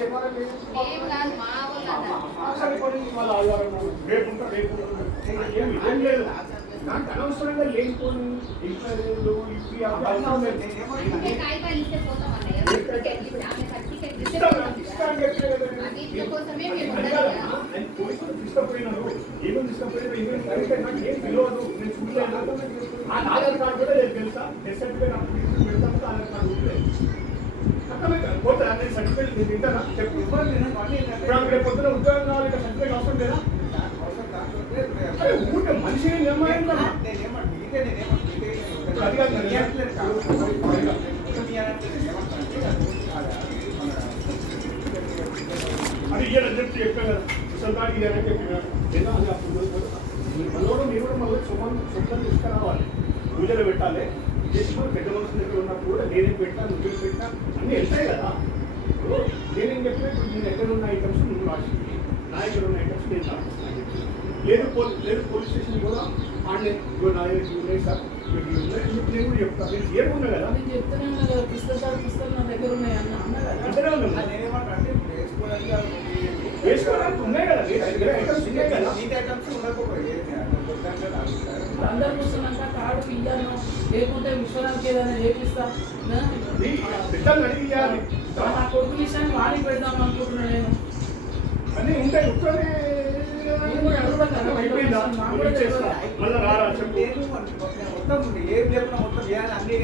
శనివారం ఏం కాదు మా వాళ్ళు సరిపడి వాళ్ళ ఆధారం రేపు ఏం లేదు నాకు అనవసరంగా లేనిపోయి ఇంట్లో కాగితాలు ఇస్తే పోతాం అన్నయ్య కోసమే తీసుకపోయినాను ఏమేమి తీసుకపోయినా ఏమేమి నాకు ఏం తెలియదు నేను చూడలేదు ఆ ఆధార్ కార్డు కూడా లేదు తెలుసా డెత్ సర్టిఫికేట్ అప్పుడు పెడతాము ఆధార్ కార్డు ఉంటుంది పోతా నేను సర్టిఫికేట్ నేను తింటానా చెప్పు ఇప్పుడు రేపు పొద్దున ఉద్యోగం కావాలి సర్టిఫికేట్ అవసరం లేదా ఊరికే మనిషిని నిర్మాణం అది కాదు అది ఇయ్యాలని చెప్పి చెప్పాను కదా ముసలిదానికి ఇయ్యాలని చెప్పినాను ఏదో అది అప్పుడు మనోడు మీరు కూడా మళ్ళీ సొంతం తీసుకురావాలి పూజలు పెట్టాలి చేసి కూడా పెద్ద మనుషుల దగ్గర ఉన్నప్పుడు కూడా నేనేం పెట్టా నువ్వేం పెట్టా అన్నీ వెళ్తాయి కదా నేనేం చెప్పినా ఇప్పుడు నేను ఎక్కడ ఉన్న ఐటమ్స్ నువ్వు రాసింది నా దగ్గర ఉన్న ఐటమ్స్ నేను రాసిస్తాను లేదు పోలీస్ స్టేషన్ కూడా ఆన్లైన్ నా దగ్గర ఉన్నాయి సార్ నేను కూడా చెప్తాను నేను ఏడుకున్నా కదా నేను చెప్తున్నాను కదా పుస్తకాలు నా దగ్గర ఉన్నాయి అంతనే ఉన్నా వేసుకోవడానికి ఉన్నాయి కదా ఐటమ్స్ ఉన్నాయి కదా అందరు కూర్చున్నాక కార్డు ఇయ్యాను లేకుంటే విశ్వనాథ్కి ఏదైనా చేపిస్తా పెద్దలు అడిగియాలి నా కొడుకు విషయాన్ని వాడికి పెడదాం అనుకుంటున్నాను నేను అన్నీ ఉంటాయి ఒక్కనే అయిపోయిందా మళ్ళీ రారా చెప్పు మొత్తం ఏం చెప్పినా మొత్తం చేయాలి అన్ని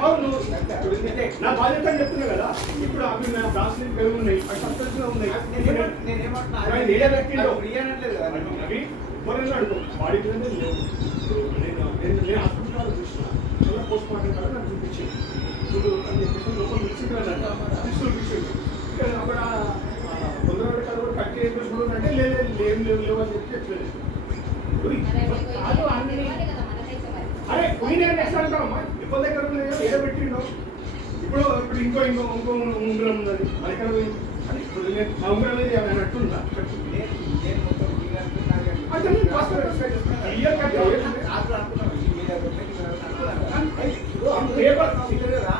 అవును నా బాధ్యత అని చెప్తున్నా కదా ఇప్పుడు అవి నా బ్రాస్లెట్ పెరుగు ఉన్నాయి అవి సబ్స్టెన్స్గా ఉన్నాయి అవి ఎవరైనా అడుగు బాడీ లేవు నేను హాస్పిటల్ చూసిన మళ్ళీ పోస్ట్ మార్టం కదా నాకు చూపించింది చూడు అని చెప్పేసి లోపల మిక్సింగ్ అక్కడ కొందరు కూడా కట్ చేసి అంటే లేవు అని చెప్పి చెప్పలేదు అరే పోయినా ఎట్లా అంటావమ్మా ఇబ్బంది దగ్గర ఏదో పెట్టిండో ఇప్పుడు ఇంకో ఉంగరం ఉన్నది అది ఎక్కడ పోయింది అని ఇప్పుడు ఆ ఉంగరం అనేది ఏమైనా అట్టుందా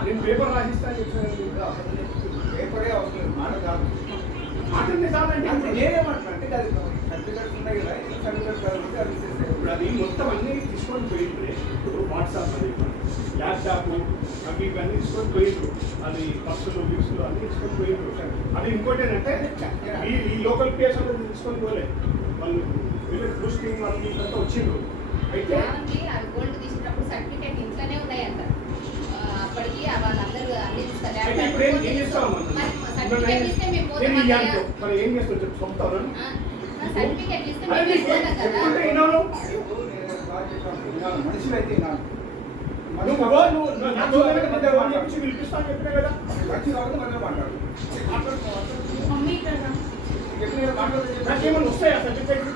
నేను పేపర్ రాసిస్తాను చెప్పాను పేపరే అవసరం మాట కాదు మాటలు చాలంటే నేనేమంటున్నా అంటే అది సర్టిఫికెట్స్ ఉన్నాయి కదా సర్టిఫికెట్స్ అది ఇప్పుడు అది మొత్తం అన్ని తీసుకొని పోయిండ్రు ఇప్పుడు వాట్సాప్ అది ల్యాప్టాప్ అవి ఇవన్నీ తీసుకొని పోయిండ్రు అది బస్సులు గిఫ్స్లు అన్నీ తీసుకొని పోయిండ్రు అది ఇంకోటి ఏంటంటే ఈ లోకల్ ప్లేస్ అనేది తీసుకొని పోలేదు వాళ్ళు వీళ్ళకి బూస్టింగ్ వాళ్ళు వీళ్ళంతా వచ్చిండ్రు అయితే గోల్డ్ తీసుకున్నప్పుడు సర్టిఫికేట్ ఇంట్లోనే ఉన్నాయంట అప్పటికి వాళ్ళందరూ అన్ని అయితే ఇప్పుడు ఏం చేస్తాం మనం ఏం చేస్తాం చెప్పు చెప్తాను సర్టిఫికేట్ ఇస్తే మనుషులు అయితే పిలిపిస్తాను చెప్పినా కదా మంచి కాబట్టి మనం మాట్లాడు నాకేమన్నా వస్తాయా సర్టిఫికేట్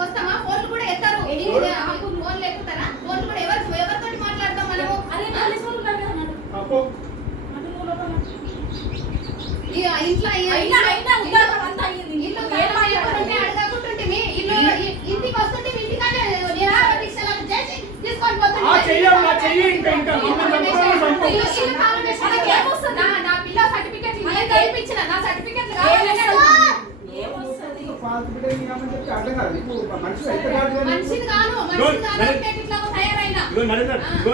వస్తామా ఫోన్లు కూడా ఎత్తారు ఫోన్లు ఎక్కుతారా ఫోన్లు కూడా ఎవరితో మాట్లాడతాం మనము అడగకుంటుంటే ఇంటికి వస్తుంటే ఇంటికానే తీసుకొని నా పిల్ల సర్టిఫికెట్ నా సర్టిఫికెట్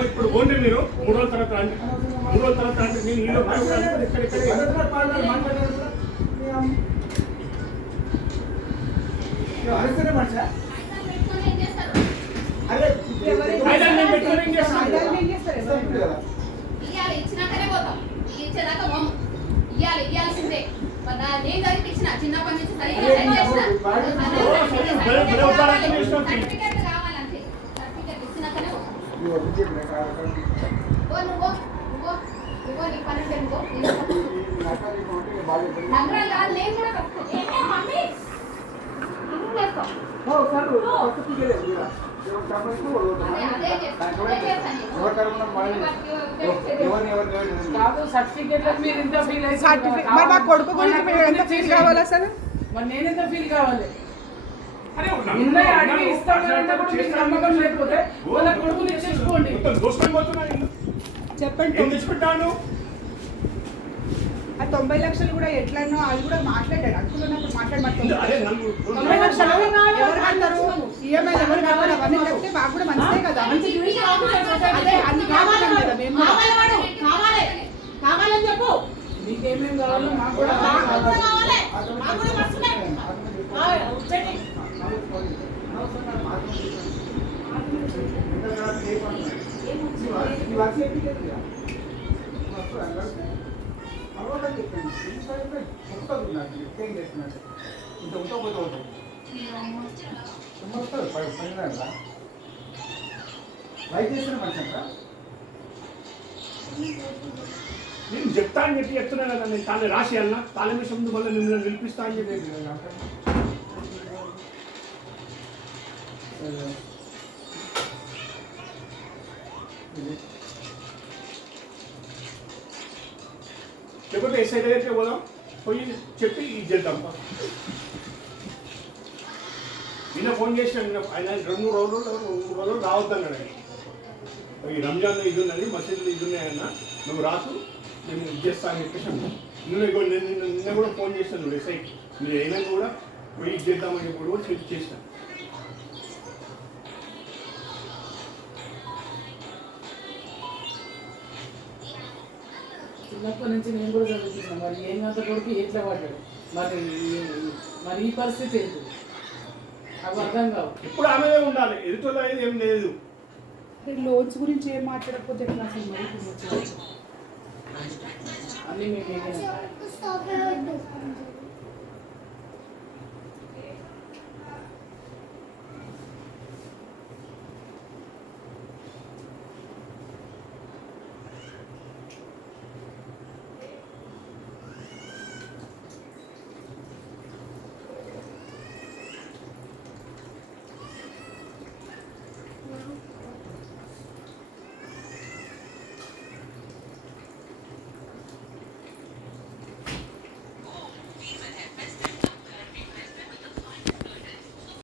ఇప్పుడు ఓన్లీ మీరు 3 రోజుల తర్వాత రండి 3 రోజుల తర్వాత రండి నేను ఇల్లు అరెస్టే మనిషా ఇచ్చినాకనే పోతాం ఇచ్చేదాకా ఇయ్యాల్సిందే నేను చదివించిన చిన్నప్పటి నుంచి సర్టిఫికెట్ కావాలంటే సర్టిఫికెట్ ఇచ్చినాకనే నీ పని నగరాలు కాదు నేను కూడా కొడుకు గురించి ఎంత ఫీల్ కావాలా సార్ మరి నేను ఎంత ఫీల్ కావాలి అరే నిన్నే అడిగి ఇస్తానంటే కూడా మీకు నమ్మకం లేకపోతే వాళ్ళ కొడుకుని ఇచ్చేసుకోండి. మొత్తం దోసుకొని పోతున్నాను ఇల్లు. చెప్పండి. ఏం తెచ్చిపెట్టాను? ఆ 90 లక్షలు కూడా ఎట్లనో అది కూడా మాట్లాడాడు. అనుకున్నప్పుడు మాట్లాడమంటుంది. అదే నన్ను 90 లక్షలు ఎవరు కడతారు? ఈఎంఐ ఎవరు కడతారు? అవన్నీ చెప్తే మాకు కూడా మంచిదే కదా. అదే అన్ని కావాలని కదా మేము కూడా. కావాలని చెప్పు. మీకేమేం కావాలో మాకు కూడా కావాలి. మాకు కూడా మస్తున్నాయి. చెయ్యి. నేను చెప్తా అని చెప్పి చెప్తున్నాను కదా, నేను తాను రాసేయాలన్నా తాళం వేసే ముందు మళ్ళీ మిమ్మల్ని పిలిపిస్తా అని చెప్పి లేకపోతే ఎస్ఐ దగ్గరికి పోదాం, పోయి చెప్పి ఇది చేద్దాం. నిన్న ఫోన్ చేసిన ఆయన 2-3 రోజులు రావద్దన్నాడు. ఆయన ఈ రంజాన్ ఇది ఉన్నది, మసీదులు ఇది ఉన్నాయన్న, నువ్వు రాసు నేను ఇది చేస్తా అని చెప్పేసి అన్నా. నిన్న కూడా ఫోన్ చేస్తాను నువ్వు ఎస్ఐకి, మీరు అయినా కూడా పోయి ఇది చేద్దామని చెప్పి కూడా చేసిన. చిన్నప్పటి నుంచి నేను కూడా చదువుతున్నాను. మరి ఏం అంత కొడుకు ఎట్లా పడ్డాడు? మరి ఈ పరిస్థితి ఏంటి? అవి అర్థం కావు. ఇప్పుడు ఆమెదే ఉండాలి, ఎదుటోళ్ళు అనేది ఏం లేదు. లోన్స్ గురించి ఏం మాట్లాడకపోతే ఎట్లా అసలు మరి? అన్నీ మేము